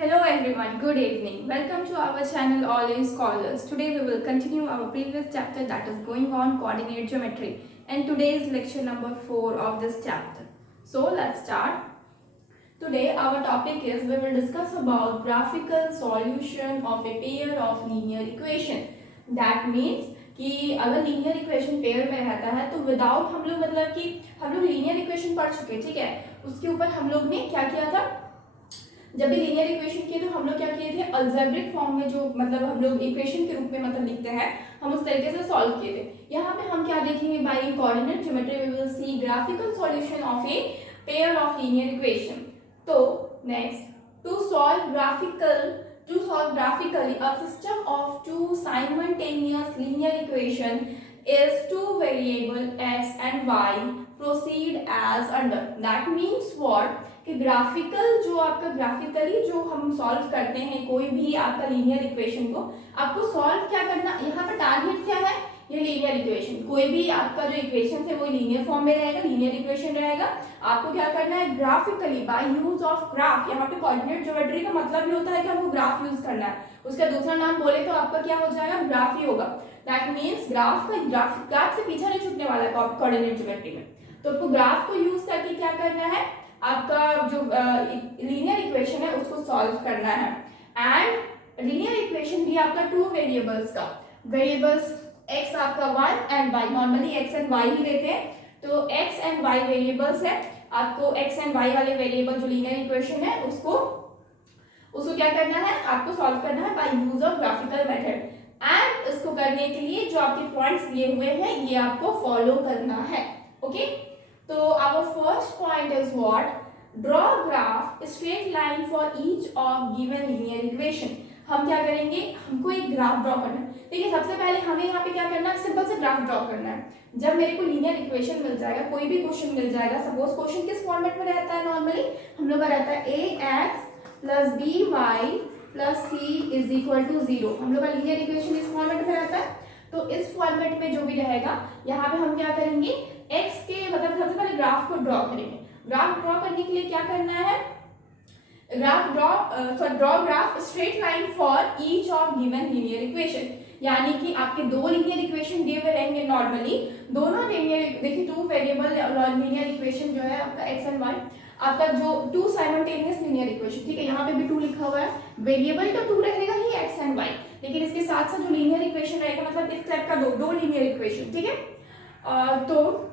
Hello everyone, good evening. Welcome to our channel All In Scholars. Today we will continue our previous chapter that is going on coordinate geometry, and today is lecture number 4 of this chapter. So let's start. Today our topic is we will discuss about graphical solution of a pair of linear equation. That means कि अगर linear equation pair में रहता है तो without हम लोग मतलब कि हम लोग लीनियर इक्वेशन पढ़ चुके, ठीक है। उसके ऊपर हम लोग ने क्या किया था, जब भी लीनियर इक्वेशन किए तो हम लोग क्या किए थे, अलजेब्रिक फॉर्म में जो मतलब हम लोग इक्वेशन के रूप में मतलब लिखते हैं, हम उस तरीके से सॉल्व किए थे। यहाँ पे हम क्या देखेंगे, by coordinate geometry we will see graphical solution of a pair of linear equation. तो next, to solve graphically a system of two simultaneous linear equation is two variable x and y proceed as under. That means what, कि graphical जो आपका graphically जो हम solve करते हैं कोई भी आपका लीनियर इक्वेशन को, आपको सॉल्व क्या करना, यहाँ पर टारगेट क्या है, ये लीनियर इक्वेशन। कोई भी आपका जो इक्वेशन है वो लीनियर फॉर्म में रहेगा, लीनियर इक्वेशन रहेगा। आपको क्या करना है, graphically by use of graph. यहाँ पे कोऑर्डिनेट ज्योमेट्री का मतलब ही होता है कि हमको ग्राफ यूज करना है। उसका दूसरा नाम बोले तो आपका क्या हो जाएगा, ग्राफ ही होगा। दैट मीन्स ग्राफ से पीछे नहीं छूटने वाला है कोऑर्डिनेट ज्योमेट्री में। तो आपको ग्राफ को यूज करके क्या करना है, आपका जो लीनियर इक्वेशन है उसको सॉल्व करना है। एंड लीनियर इक्वेशन भी आपका टू वेरिएबल्स का, वेरिएबल्स x आपका 1 and y, normally x and y ही लेते हैं, तो x एंड y वेरिएबल्स है। आपको x एंड y वाले वेरिएबल जो लीनियर इक्वेशन है उसको क्या करना है, आपको सॉल्व करना है by use of graphical method. And इसको करने के लिए जो आपके पॉइंट्स दिए हुए हैं ये आपको फॉलो करना है। ओके, तो our first point is what, draw graph straight line for each of given linear equation. हम क्या करेंगे, हमको एक ग्राफ ड्रॉ करना है। देखिए सबसे पहले हमें यहाँ पे क्या करना है, सिंपल से ग्राफ ड्रॉ करना है। जब मेरे को लीनियर इक्वेशन मिल जाएगा, कोई भी क्वेश्चन मिल जाएगा, सपोज क्वेश्चन किस फॉर्मेट में रहता है, नॉर्मली हम लोग का रहता है ax plus by plus c is equal to 0। हम लोग का लीनियर इक्वेशन इस फॉर्मेट में रहता है। तो इस फॉर्मेट में जो भी रहेगा, यहाँ पे हम क्या करेंगे, x के मतलब सबसे पहले ग्राफ को ड्रॉ करेंगे। ग्राफ ड्रॉ करने के लिए क्या करना है, draw graph straight line for each of given linear equation. यानी कि आपके दो लीनियर इक्वेशन दिए हुए रहेंगे, नॉर्मली दोनों लीनियर, देखिए टू वेरिएबल लीनियर इक्वेशन जो है आपका x एंड y, आपका जो टू साइमल्टेनियस लीनियर इक्वेशन, ठीक है, यहाँ पे भी टू लिखा हुआ है। वेरिएबल तो टू रहेगा ही x एंड y, लेकिन इसके साथ साथ जो लीनियर इक्वेशन रहेगा मतलब इस टाइप का दो लीनियर इक्वेशन, ठीक है। तो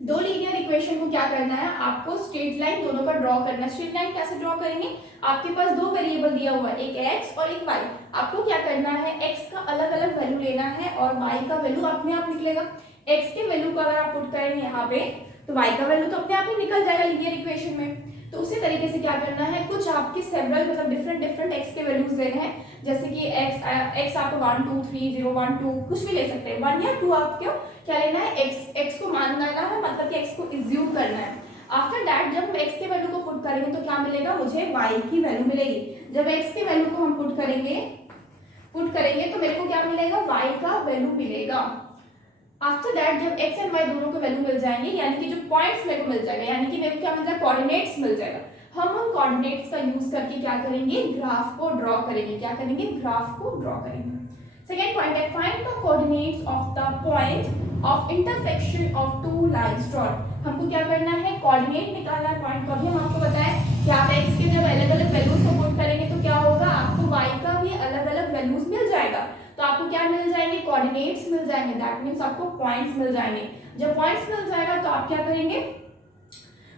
दो लीनियर इक्वेशन को क्या करना है, आपको स्ट्रेट लाइन दोनों का ड्रॉ करना है। स्ट्रेट लाइन कैसे ड्रॉ करेंगे, आपके पास दो वेरिएबल दिया हुआ है, एक x और एक y। आपको क्या करना है, x का अलग अलग वैल्यू लेना है और y का वैल्यू अपने आप निकलेगा। x के वैल्यू को अगर आप पुट करेंगे यहाँ पे तो y का वैल्यू तो अपने आप ही निकल जाएगा लीनियर इक्वेशन में। तो उसी तरीके से क्या करना है, कुछ आपके सेवरल मतलब डिफरेंट x के वैल्यूज लेने हैं। जैसे कि x आपको 1 2 3 0 1 2 कुछ भी ले सकते हैं, 1 या 2 आपको क्या लेना है, x को मान लेना है, मतलब कि x को इज्यूम करना है। आफ्टर दैट जब हम x के वैल्यू को पुट करेंगे तो क्या मिलेगा, मुझे y की वैल्यू मिलेगी। जब x के वैल्यू को हम पुट करेंगे तो मेरे को क्या मिलेगा, y का वैल्यू मिलेगा। आफ्टर दैट जब x एंड y दोनों को वैल्यू मिल जाएंगे, यानी कि जो पॉइंट्स मेरे को मिल जाएगा, यानी कि मेरे को क्या मिल जाएगा, कोऑर्डिनेट्स मिल जाएगा। हम उन कोऑर्डिनेट्स का यूज करके क्या करेंगे, ग्राफ को ड्रॉ करेंगे। क्या करेंगे, ग्राफ को ड्रॉ करेंगे। सेकेंड पॉइंट है, find the coordinates of the point of intersection of two lines drawn. हमको क्या करना है, कोऑर्डिनेट निकालना है पॉइंट का। भी हम आपको बताएं कि आप x के जब अलग अलग वैल्यूज को पुट करेंगे तो क्या होगा, आपको y का भी अलग अलग वैल्यूज मिल जाएगा। तो आपको क्या मिल जाएंगे, कोऑर्डिनेट्स मिल जाएंगे। दैट मींस आपको पॉइंट्स मिल जाएंगे। जब पॉइंट्स मिल जाएगा तो आप क्या करेंगे,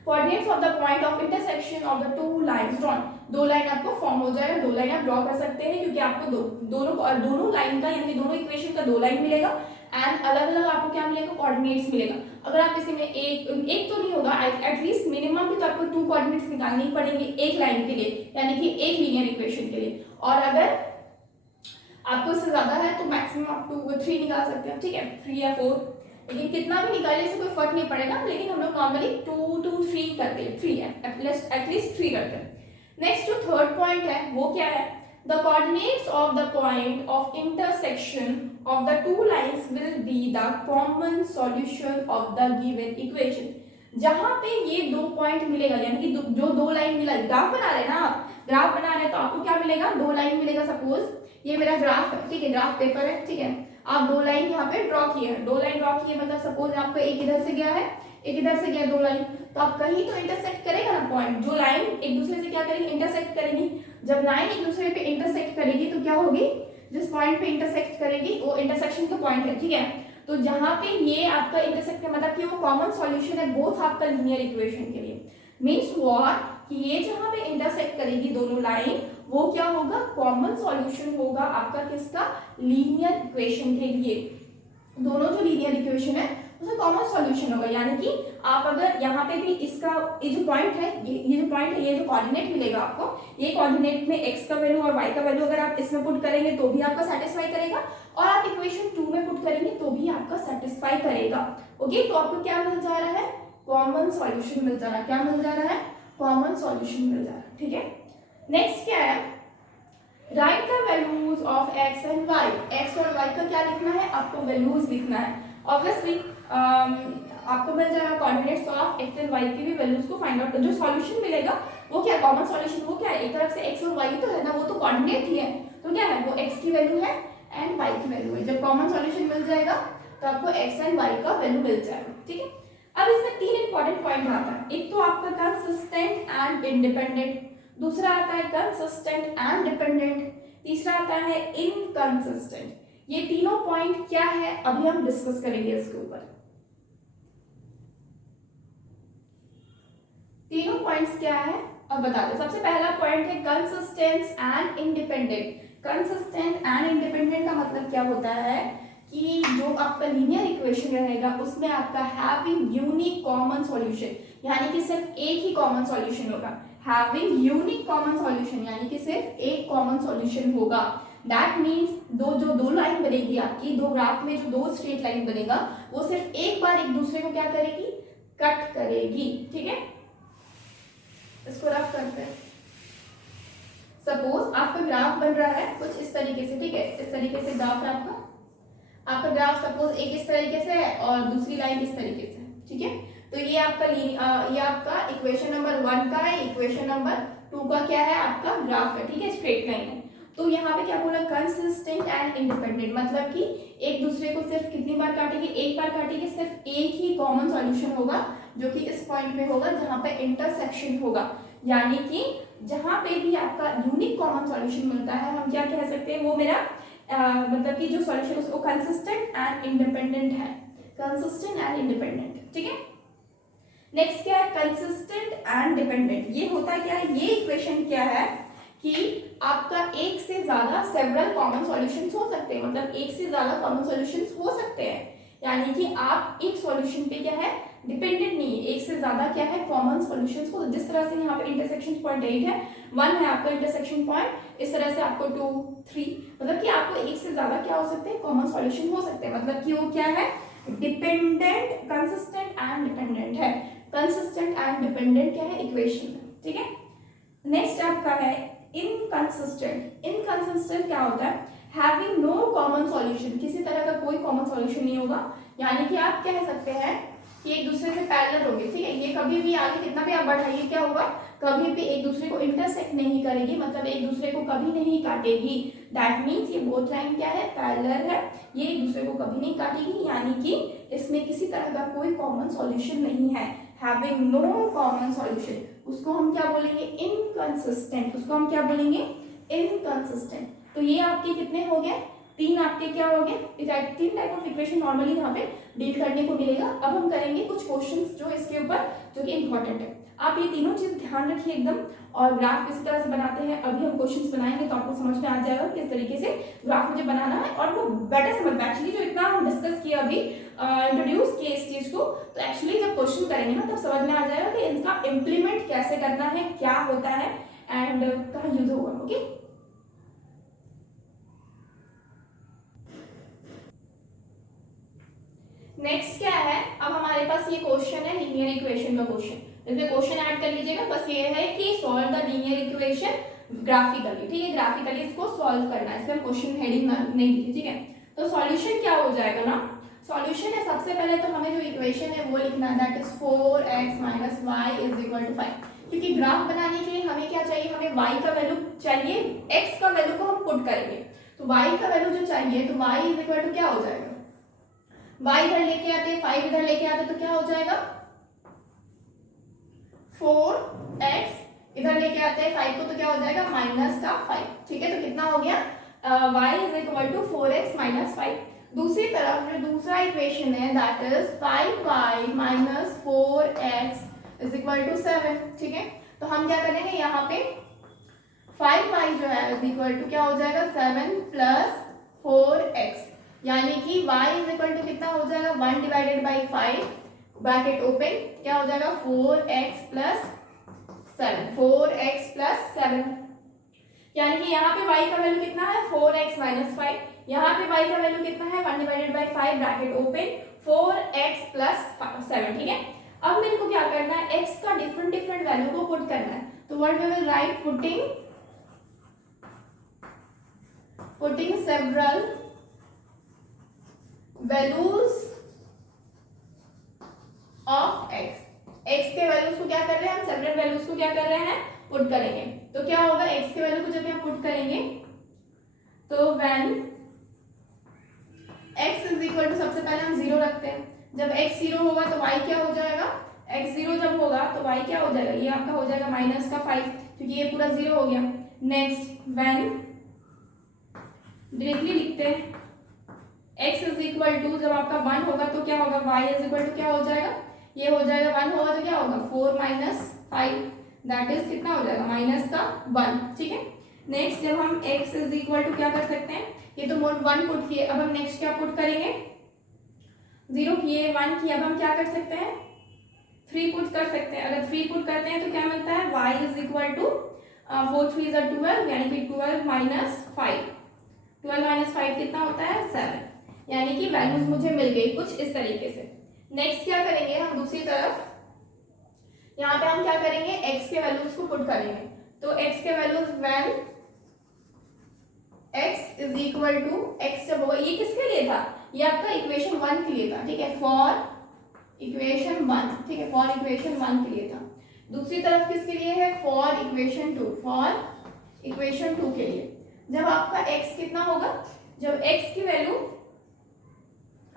coordinates of the point of intersection of the two lines drawn, दो लाइन आपको फॉर्म हो जाएगा। दो लाइन आप ड्रॉ कर सकते हैं क्योंकि आपको दोनों लाइन का यानी दोनों इक्वेशन का दो लाइन मिलेगा एंड अलग अलग आपको क्या मिलेगा, कोऑर्डिनेट्स मिलेगा। अगर आप इसी में एक तो नहीं होगा, एटलीस्ट मिनिमम भी तो आपको टू कोऑर्डिनेट्स निकालने ही पड़ेंगे एक लाइन के लिए, यानी कि एक लीनियर इक्वेशन के लिए। और अगर आपको इससे ज्यादा है तो मैक्सिमम आप 2 3 निकाल सकते हैं, ठीक है, 3 या 4, लेकिन कितना भी निकालने से कोई फर्क नहीं पड़ेगा। लेकिन हम लोग नॉर्मली 2 2 3 करते हैं, 3 है एटलीस्ट 3 करते हैं। नेक्स्ट जो थर्ड पॉइंट है वो क्या है, the coordinates of the point of intersection of the two lines will be the common solution of the given equation. जहां पे ये 2 पॉइंट मिलेगा, यानी कि जो 2 लाइन मिला, ग्राफ बना रहे हैं ना आप, ग्राफ बना रहे हैं तो आपको क्या मिलेगा, 2 लाइन मिलेगा। सपोज ये मेरा ग्राफ है, ठीक है, ग्राफ पेपर है, ठीक है, आप 2 लाइन यहाँ पे ड्रॉ किए हैं, 2 लाइन ड्रॉ किए, मतलब सपोज आपका एक इधर से गया है, एक इधर से गया, 2 लाइन, तो आप कहीं तो इंटरसेक्ट करेगा ना पॉइंट, जो लाइन एक दूसरे से क्या करेगी, इंटरसेक्ट करेगी। जब लाइन एक दूसरे पे इंटरसेक्ट करेगी तो क्या होगी, जिस पॉइंट पे इंटरसेक्ट करेगी वो इंटरसेक्शन का पॉइंट है, ठीक है। तो जहां पे ये आपका इंटरसेक्ट है, मतलब कि वो कॉमन सॉल्यूशन है बोथ आपका लीनियर इक्वेशन के लिए। मींस व्हाट, कि ये जहां पे इंटरसेक्ट करेगी दोनों लाइन, वो क्या होगा, कॉमन सॉल्यूशन होगा आपका किसका, लीनियर इक्वेशन के लिए। दोनों जो लीनियर इक्वेशन है उसका कॉमन सॉल्यूशन होगा, यानी कि आप अगर यहाँ पे भी इसका ये जो पॉइंट है, ये जो पॉइंट है, ये जो कोऑर्डिनेट मिलेगा आपको, ये कोऑर्डिनेट में x का वैल्यू और y का वैल्यू अगर आप इसमें पुट करेंगे तो भी आपका सेटिस्फाई करेगा, और आप इक्वेशन 2 में पुट करेंगे तो भी आपका सेटिस्फाई करेगा। ओके, तो आपको क्या मिल जा रहा है, कॉमन सॉल्यूशन मिल जा रहा है। क्या मिल जा रहा है, कॉमन सॉल्यूशन मिल जा रहा है, ठीक है। नेक्स्ट क्या है, right the values of x and y। x और y का क्या लिखना है, आपको वैल्यूज लिखना है। ऑब्वियसली आपको मिल जाएगा coordinates of x and y की भी वैल्यूज को फाइंड आउट, जो सॉल्यूशन मिलेगा वो क्या, कॉमन सॉल्यूशन वो क्या है, एक तरफ से x और y तो है ना, वो तो कोऑर्डिनेट ही है, तो क्या है, वो x की वैल्यू है एंड y की वैल्यू है। जब कॉमन सॉल्यूशन मिल जाएगा तो आपको x एंड y का वैल्यू मिल जाएगा, ठीक है। अब इसमें 3 इंपॉर्टेंट पॉइंट आता है, एक तो आपका कंसिस्टेंट एंड इंडिपेंडेंट, दूसरा आता है कंसिस्टेंट एंड डिपेंडेंट, तीसरा आता है इनकंसिस्टेंट। ये तीनों पॉइंट क्या है अभी हम डिस्कस करेंगे इसके ऊपर। तीनों पॉइंट्स क्या है अब बता दो। सबसे पहला पॉइंट है consistence and independent. Consistent and independent का मतलब क्या होता है कि जो आपका लीनियर इक्वेशन रहेगा उसमें आपका हैविंग यूनिक कॉमन सॉल्यूशन, यानी कि सिर्फ एक ही कॉमन सॉल्यूशन होगा। हैविंग यूनिक कॉमन सॉल्यूशन यानी कि सिर्फ एक कॉमन सॉल्यूशन होगा। दैट मीन्स दो लाइन बनेगी आपकी, दो ग्राफ में जो 2 स्ट्रेट लाइन बनेगा वो सिर्फ एक बार एक दूसरे को क्या करेगी, कट करेगी, ठीक है। इसको रफ करते हैं। सपोज आपका ग्राफ बन रहा है कुछ इस तरीके से, ठीक है, इस तरीके से ग्राफ है आपका ग्राफ सपोज एक इस तरीके से है और दूसरी लाइन इस तरीके से, ठीक है। तो ये आपका इक्वेशन नंबर 1 का है, इक्वेशन नंबर 2 का क्या है, आपका ग्राफ है, ठीक है, स्ट्रेट लाइन है। तो यहाँ पे क्या बोला, कंसिस्टेंट एंड इंडिपेंडेंट, मतलब कि एक दूसरे को सिर्फ कितनी बार काटेगी, एक बार काटेगी, सिर्फ एक ही कॉमन सॉल्यूशन होगा जो कि इस पॉइंट पे होगा जहां पे इंटरसेक्शन होगा। यानी कि जहां पे भी आपका यूनिक कॉमन सॉल्यूशन मिलता है हम क्या कह सकते हैं, वो मेरा मतलब कि जो सॉल्यूशन है उसको कंसिस्टेंट एंड इंडिपेंडेंट है, कंसिस्टेंट एंड इंडिपेंडेंट, ठीक है। नेक्स्ट क्या है, कंसिस्टेंट एंड डिपेंडेंट। ये होता है क्या है, ये इक्वेशन क्या है कि आपका एक से ज्यादा सेवरल कॉमन सॉल्यूशंस हो सकते हैं, मतलब एक से ज्यादा कॉमन सॉल्यूशंस हो सकते हैं, यानी कि आप एक सॉल्यूशन पे क्या है, डिपेंडेंट नहीं है, एक से ज्यादा क्या है, कॉमन सॉल्यूशंस को। जिस तरह से यहाँ पे इंटरसेक्शन पॉइंट 8 है, 1 है आपका इंटरसेक्शन पॉइंट, इस तरह से आपको 2, 3, मतलब कि आपको एक से ज्यादा क्या हो सकते हैं, कॉमन सॉल्यूशन हो सकते हैं, मतलब कि वो क्या है, डिपेंडेंट, कंसिस्टेंट एंड डिपेंडेंट है। कंसिस्टेंट एंड डिपेंडेंट क्या है, इक्वेशन, ठीक है। नेक्स्ट आपका है इनकंसिस्टेंट। इनकंसिस्टेंट क्या होता है, हैविंग नो कॉमन सॉल्यूशन, किसी तरह का कोई कॉमन सॉल्यूशन नहीं होगा, यानी कि आप कह सकते हैं कि एक दूसरे से पैरेलल होंगे, ठीक है, ये कभी भी आगे कितना भी आप बढ़ाइए क्या होगा, कभी भी एक दूसरे को इंटरसेक्ट नहीं करेगी, मतलब एक दूसरे को कभी नहीं काटेगी। दैट मीन्स ये बोथ लाइन क्या है, पैरेलल है, ये एक दूसरे को कभी नहीं काटेगी, यानी कि इसमें किसी तरह का कोई कॉमन सॉल्यूशन नहीं है। हैविंग नो कॉमन सॉल्यूशन, उसको हम क्या बोलेंगे, इनकंसिस्टेंट, उसको हम क्या बोलेंगे, इनकंसिस्टेंट। तो ये आपके कितने हो गए, 3 आपके क्या हो गए, 3 टाइप ऑफ इक्वेशन नॉर्मली यहाँ पे डील करने को मिलेगा। अब हम करेंगे कुछ क्वेश्चंस जो इसके ऊपर जो कि इंपॉर्टेंट है। आप ये तीनों चीज ध्यान रखिए एकदम, और ग्राफ किस तरह से बनाते हैं अभी हम क्वेश्चंस बनाएंगे तो आपको समझ में आ जाएगा किस तरीके से ग्राफ मुझे बनाना है, और वो बेटर समझ में, एक्चुअली जो इतना हम डिस्कस किया अभी, इंट्रोड्यूस किए इस चीज को, तो एक्चुअली जब क्वेश्चन करेंगे ना तब समझ में आ जाएगा कि इनका इम्प्लीमेंट कैसे करना है, क्या होता है एंड कहाँ यूज होगा। ओके, नेक्स्ट क्या है, अब हमारे पास ये क्वेश्चन है लीनियर इक्वेशन का क्वेश्चन, इसमें क्वेश्चन ऐड कर लीजिएगा, बस ये है कि solve the linear equation graphically, ठीक है, ग्राफिकली इसको सॉल्व करना है, इसमें क्वेश्चन हेडिंग नहीं लिखी, ठीक है। तो सॉल्यूशन क्या हो जाएगा ना, सॉल्यूशन है, सबसे पहले तो हमें जो इक्वेशन है वो लिखना है, that is 4x minus y is equal to 5। क्योंकि ग्राफ बनाने के लिए हमें क्या चाहिए, हमें y का वैल्यू चाहिए, x का वैल्यू को हम पुट करेंगे, तो y का वैल्यू जो चाहिए, तो y इज इक्वल टू क्या हो जाएगा, y इधर लेके आते हैं, 5 इधर लेके आते तो क्या हो जाएगा 4x, इधर लेके आते हैं 5 को तो क्या हो जाएगा माइनस का 5। ठीक है, तो कितना हो गया y is equal to 4x minus 5। दूसरी तरफ जो दूसरा इक्वेशन है that is 5y minus 4x is equal to 7। ठीक है, तो हम क्या करेंगे यहाँ पे 5y जो है इज इक्वल टू क्या हो जाएगा 7 प्लस 4x, यानी कि y इज इक्वल टू कितना हो जाएगा 1 डिवाइडेड बाई 5 ब्रैकेट ओपन, क्या हो जाएगा 4x प्लस 7, 4x प्लस 7, यानी कि यहाँ पे y का वैल्यू कितना है 4x माइनस 5, यहाँ पे y का वैल्यू कितना है 1 divided by 5 bracket open 4x plus 7। ठीक है, अब मेरे को क्या करना है x का डिफरेंट डिफरेंट वैल्यू को पुट करना है, तो what we will write putting several values of x के वैल्यूज को क्या कर रहे हैं हम, सेवरल वैल्यूज को क्या कर रहे हैं पुट करेंगे, तो क्या होगा x के वैल्यू को जब हम पुट करेंगे तो when x is equal to, सबसे पहले हम 0 रखते हैं, जब x 0 होगा तो y क्या हो जाएगा, x 0 जब होगा तो y क्या हो जाएगा, ये आपका हो जाएगा माइनस का 5, क्योंकि ये पूरा 0 हो गया। नेक्स्ट व्हेन डायरेक्टली लिखते हैं x इज इक्वल टू, जब आपका 1 होगा तो क्या होगा y इज इक्वल टू क्या हो जाएगा, ये हो जाएगा 1 होगा तो क्या होगा 4 माइनस 5, दैट इज कितना हो जाएगा माइनस का 1। ठीक है, नेक्स्ट जब हम x इज इक्वल टू क्या कर सकते हैं, ये तो मोड 1 पुट किए, अब हम नेक्स्ट क्या पुट करेंगे, 0 किए 1 किए, अब हम क्या कर सकते हैं 3 पुट कर सकते हैं, अगर 3 पुट करते हैं तो क्या मिलता है y is equal to 4 3 is 12, यानी कि 12 माइनस 5, 12 माइनस 5 कितना होता है 7, यानी कि वैल्यूज मुझे मिल गई कुछ इस तरीके से। नेक्स्ट क्या करेंगे हम दूसरी तरफ, यहाँ पे हम क्या करेंगे x के वैल्यूज को पुट करेंगे, तो x के values when x is equal to, x जब होगा, ये किसके लिए था, ये आपका इक्वेशन 1 के लिए था। ठीक है, फॉर इक्वेशन 1, ठीक है, फॉर इक्वेशन 1 के लिए था। दूसरी तरफ किसके लिए है, फॉर इक्वेशन 2, फॉर इक्वेशन 2 के लिए। जब आपका x कितना होगा, जब x की वैल्यू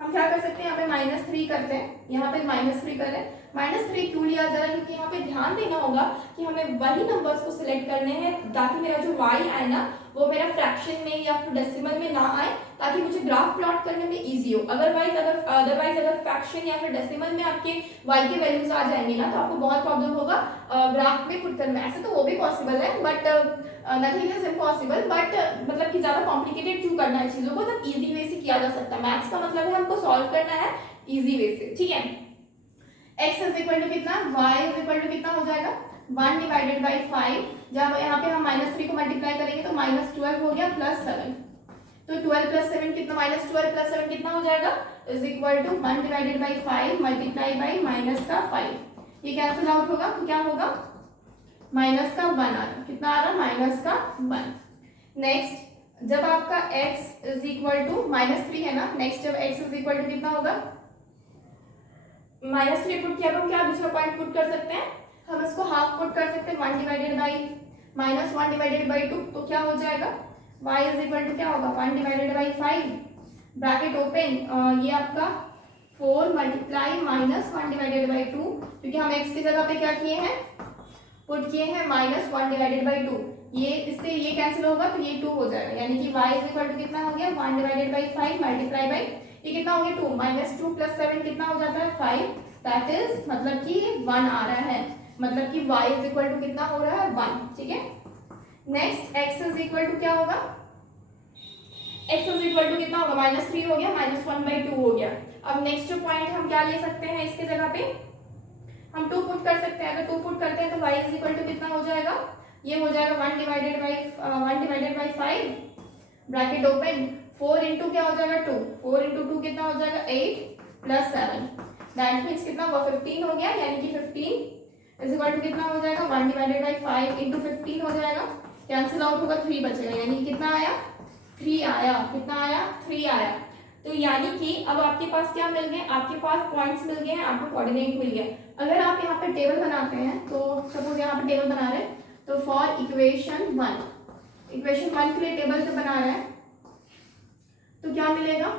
हम क्या कर सकते हैं, यहाँ पे -3 करते हैं, यहाँ पे -3 कर रहे हैं, -3 क्यों लिया जा रहा है, क्योंकि यहाँ पे ध्यान देना होगा कि हमें वही नंबर्स को सिलेक्ट करने हैं ताकि मेरा जो y आए ना वो मेरा फ्रैक्शन में या फिर डेसिमल में ना आए, ताकि मुझे ग्राफ प्लॉट करने में इजी हो। अदरवाइज अगर फ्रैक्शन या फिर डेसिमल में आपके y के वैल्यूज आ जाएंगे ना तो आपको बहुत प्रॉब्लम होगा ग्राफ में पुट करने में। ऐसे तो वो भी पॉसिबल है but nothing is impossible, but मतलब कि ज्यादा कॉम्प्लिकेटेड क्यों करना है चीजों को, जब इजी वे से किया जा सकता है। मैथ्स का मतलब है हमको सॉल्व करना है इजी वे से। ठीक है, x इज इक्वल टू कितना, y इज इक्वल टू कितना हो जाएगा 1 डिवाइडेड बाई 5, जब यहाँ पे हम -3 को मल्टीप्लाई करेंगे तो -12 हो गया प्लस 7, तो 12 प्लस 7 कितना, -12 प्लस 7 कितना हो जाएगा is equal to 1 divided by 5 multiply by minus का 5, ये कैंसिल आउट होगा तो क्या होगा माइनस का 1 आ रहा, कितना आ रहा माइनस का 1। नेक्स्ट जब आपका x इज इक्वल टू -3 है ना, नेक्स्ट जब x इज इक्वल टू कितना होगा -3 पुट किया तो हम क्या दूसरा पॉइंट पुट कर सकते हैं, हम इसको हाफ पुट कर सकते हैं, 1 डिवाइडेड बाई -1 डिवाइडेड बाई 2, तो क्या हो जाएगा y इज इक्वल टू क्या होगा 1 डिवाइडेड बाई 5 ब्रैकेट ओपन, ये आपका 4 मल्टीप्लाई -1 डिवाइडेड बाई 2, क्योंकि हम x की जगह पे क्या किए हैं पुट किए हैं -1 डिवाइडेड बाई 2, ये इससे ये कैंसिल होगा तो ये 2 हो जाएगा, यानी कि y इज इक्वल टू कितना हो गया 1 डिवाइडेड बाई 5 मल्टीप्लाई बाई ये कितना हो गया 2, -2 प्लस 7 कितना हो जाता है 5, दैट इज मतलब कि 1 आ रहा है, मतलब कि y इज इक्वल टू कितना हो रहा है 1। ठीक है, next x is equal to क्या होगा, x इज इक्वल टू कितना होगा -3 हो गया, -1/2 हो गया। अब नेक्स्ट जो पॉइंट हम क्या ले सकते हैं इसके जगह पे, हम 2 पुट कर सकते हैं, अगर 2 पुट करते हैं तो y इज इक्वल टू कितना हो जाएगा, ये हो जाएगा 1 divided by 5 bracket open, 4 into क्या हो जाएगा 2, 4 इंटू 2 कितना हो जाएगा 8 प्लस 7, दैट मीन्स कितना हुआ 15 हो गया, यानी कि 15 इज इक्वल टू कितना हो जाएगा 1 डिवाइडेड बाई 5 इंटू 15 हो जाएगा, कैंसिल आउट होगा 3 बचेगा, यानी कि कितना आया 3 आया, कितना आया 3 आया। तो यानी कि अब आपके पास क्या मिल गए, आपके पास पॉइंट्स मिल गए हैं, आपको कोऑर्डिनेट मिल गया। अगर आप यहाँ पे टेबल बनाते हैं, तो सपोज यहाँ पे टेबल बना रहे हैं, तो फॉर इक्वेशन 1 के लिए टेबल पे बना रहे हैं, तो क्या मिलेगा,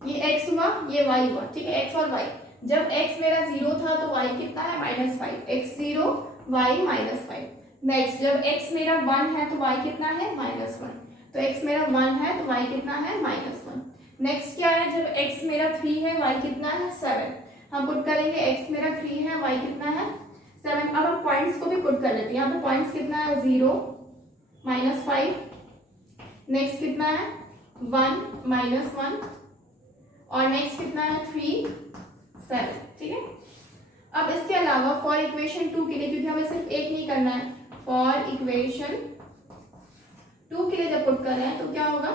ये x हुआ, ये y हुआ, ठीक है, x और y। जब x मेरा 0 था तो y कितना है, -5, x0 y -5। नेक्स्ट जब x मेरा 1 है तो y कितना है, -1, तो x मेरा 1 है तो y कितना है, -1। नेक्स्ट क्या है, जब x मेरा 3 है, y कितना है, 7। हम पुट करेंगे, x मेरा 3 है, y कितना है, 7। अब हम पॉइंट्स को भी पुट कर लेते हैं। यहाँ पे पॉइंट्स कितना है, 0 -5, नेक्स्ट कितना है, 1 -1, और नेक्स्ट कितना है, 3 7, ठीक है। अब इसके अलावा फॉर इक्वेशन 2 के लिए, क्योंकि हमें सिर्फ एक नहीं करना है, फॉर इक्वेशन 2 के लिए जब पुट कर रहे हैं तो क्या होगा,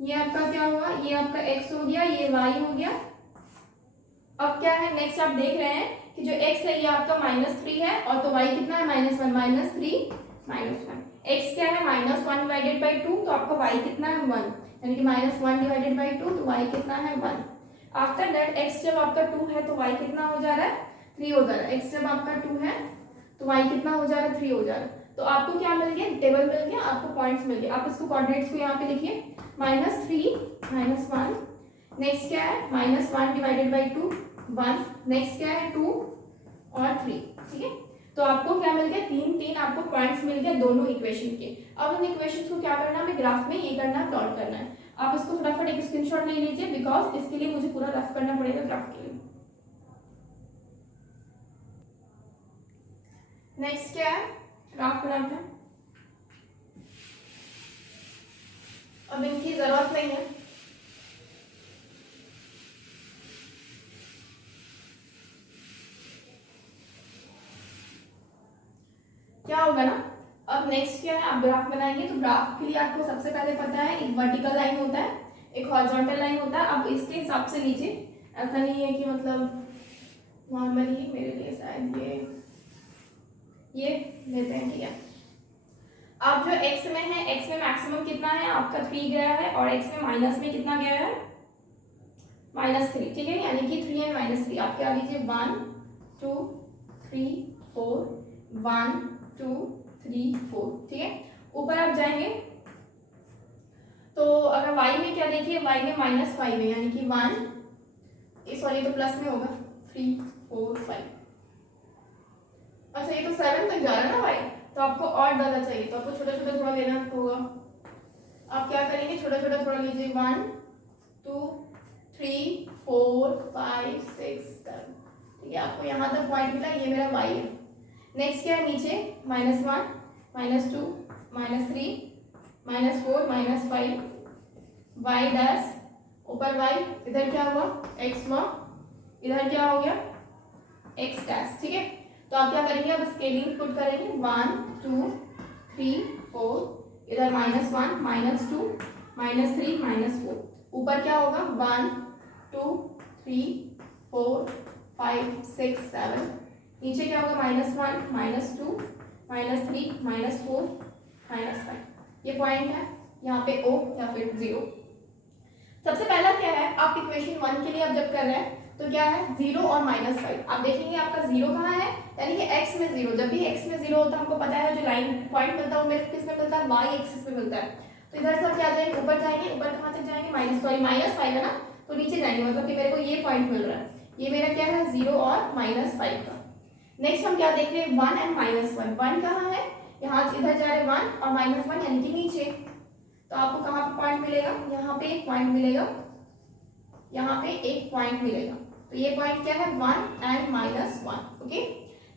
ये आपका क्या होगा, ये आपका x हो गया, ये y हो गया। अब क्या है, नेक्स्ट आप देख रहे हैं कि जो x है ये आपका -3 है, और तो y कितना है, -1, -3 -1। x क्या है, -1 डिवाइडेड बाई 2, तो आपका y कितना है, 1, यानी कि -1 डिवाइडेड बाई 2, तो y कितना है, 1। आफ्टर दैट x जब आपका 2 है तो y कितना हो जा रहा है, 3 हो जा रहा है। x जब आपका 2 है तो y कितना हो जा रहा है, 3 हो जा रहा है। तो आपको क्या मिल गया, टेबल मिल गया, आपको पॉइंट्स मिल गए। आप इसको कोऑर्डिनेट्स को यहाँ पे लिखिए, -3 -1, नेक्स्ट क्या है, -1 डिवाइडेड बाई 2 1, नेक्स्ट क्या है, 2 और 3, ठीक है। तो आपको क्या मिल गया, 3 आपको पॉइंट्स मिल गए दोनों इक्वेशन के। अब इन इक्वेशंस को क्या करना है, हमें ग्राफ में ये करना, प्लॉट करना है। आप इसको फटाफट एक स्क्रीनशॉट ले लीजिए, बिकॉज इसके लिए मुझे पूरा रफ करना पड़ेगा ग्राफ के लिए। नेक्स्ट क्या है, ग्राफ बनाते हैं। अब इनकी जरूरत नहीं है, क्या होगा ना। अब नेक्स्ट क्या है, आप ग्राफ बनाएंगे, तो ग्राफ के लिए आपको सबसे पहले पता है एक वर्टिकल लाइन होता है, एक हॉरिजॉन्टल लाइन होता है। आप इसके हिसाब से लीजिए, ऐसा नहीं है कि मतलब नॉर्मली मेरे लिए शायद ये लेते हैं, ठीक है। आप जो x में है, x में मैक्सिमम कितना है आपका, 3 गया है, और x में माइनस में कितना गया है, -3, ठीक है। यानी कि 3 और -3 आप क्या लीजिए, 1 2 3 4 1 2 3 4, ठीक है। ऊपर आप जाएंगे तो अगर y में क्या देखिए, y में -5 है, यानी कि 1, सॉरी तो प्लस में होगा, 3 4 5। अच्छा ये तो 7 तक जा रहा है ना y, तो आपको और डालना चाहिए, तो आपको छोटा छोटा थोड़ा लेना होगा। आप क्या करेंगे, छोटा छोटा थोड़ा लीजिए, 1 2 3 4 5 6 7, ठीक है। आपको यहाँ तक पॉइंट मिला, ये मेरा y है। नेक्स्ट क्या है, नीचे -1 -2 -3 -4 -5 y डैश, ऊपर y, इधर क्या हुआ, x हुआ, इधर क्या हो गया, x डैश, ठीक है। तो आप क्या करेंगे, अब स्केलिंग पुट करेंगे, 1 2 3 4, इधर -1 -2 -3 -4, ऊपर क्या होगा, 1 2 3 4 5 6 7, नीचे क्या होगा, -1 -2 -3 -4 -5। ये पॉइंट है यहाँ पे O या फिर 0। सबसे पहला क्या है, आप इक्वेशन 1 के लिए अब जब कर रहे हैं तो क्या है, 0 और -5। आप देखेंगे आपका 0 कहाँ है, यानी कि x में 0। जब भी x में 0 होता है, हमको पता है जो लाइन पॉइंट मिलता है वो मेरे किस में मिलता है, y एक्सिस में मिलता है। तो इधर से हम क्या जाएंगे, ऊपर जाएंगे, ऊपर कहाँ तक जाएंगे, -5 है ना, तो नीचे जाएंगे, मतलब कि मेरे को ये पॉइंट मिल रहा है, ये मेरा क्या है, 0 और -5 का। नेक्स्ट हम क्या देख रहे हैं, 1 एंड -1। 1 कहाँ है, यहाँ इधर जा रहे 1, और -1 यानी कि नीचे। तो आपको कहाँ पे पॉइंट मिलेगा, यहाँ पे एक पॉइंट मिलेगा, यहाँ पे एक पॉइंट मिलेगा। तो ये पॉइंट क्या है, 1 एंड -1, ओके।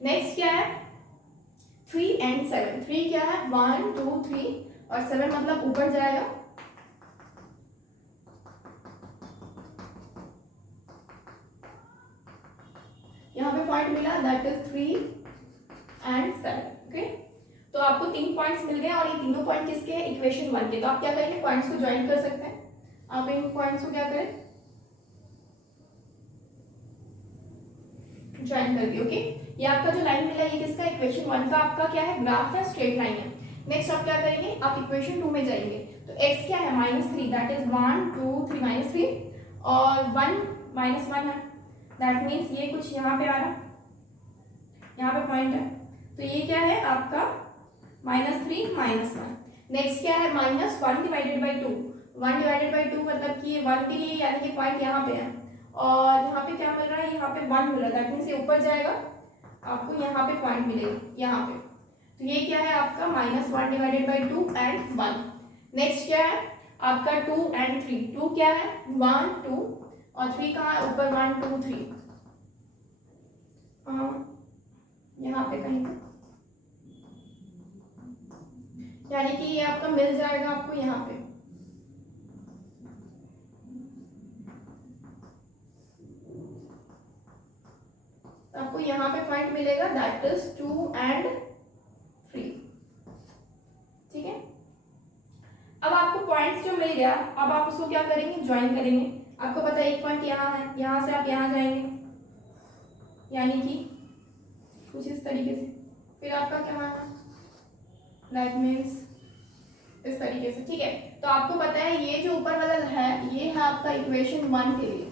नेक्स्ट क्या है, 3 एंड 7। 3 क्या है, 1 2 3, और 7 मतलब ऊपर जाएगा, यहाँ पे पॉइंट मिला, दैट इज 3 एंड 7, ओके। तो आपको 3 पॉइंट्स मिल गए, और ये तीनों पॉइंट किसके हैं, इक्वेशन 1 के। तो आप क्या करेंगे, पॉइंट्स को ज्वाइन कर सकते हैं। आप इन पॉइंट्स को क्या करें, ज्वाइन कर दिए, ओके। ये आपका जो लाइन मिला, ये किसका, इक्वेशन 1 का आपका क्या है, ग्राफ है, स्ट्रेट लाइन है। नेक्स्ट आप क्या करेंगे, आप इक्वेशन 2 में जाएंगे, तो x क्या है -3, दैट इज 1 2 3 -3 और 1 -1 है, दैट मीन्स ये कुछ यहाँ पे आ रहा, यहाँ पे पॉइंट है, तो ये क्या है आपका -3 -1। नेक्स्ट क्या है -1 डिवाइडेड बाई 2, 1 डिवाइडेड बाई 2 मतलब कि 1 के लिए यानी कि पॉइंट यहाँ पे है, और यहाँ पे क्या मिल रहा है, यहाँ पे 1 मिल रहा है, दैट मीन्स ये ऊपर जाएगा, आपको यहाँ पे पॉइंट मिलेगा यहाँ पे, तो ये क्या है आपका -1 डिवाइडेड बाई 2 एंड 1। नेक्स्ट क्या है आपका 2 एंड 3, 2 क्या है 1 2 और 3 कहाँ है ऊपर 1 2 3, यहाँ पे कहीं पे, यानी कि ये आपका मिल जाएगा आपको यहाँ पे, आपको यहाँ पे पॉइंट मिलेगा, दैट इज 2 एंड 3। ठीक है, अब आपको पॉइंट्स जो मिल गया, अब आप उसको क्या करेंगे, ज्वाइन करेंगे। आपको पता है एक पॉइंट यहाँ है, यहाँ से आप यहाँ जाएंगे, यानी कि कुछ इस तरीके से, फिर आपका क्या आना, दैट मीन्स इस तरीके से। ठीक है, तो आपको पता है ये जो ऊपर वाला है ये है आपका इक्वेशन 1 के लिए,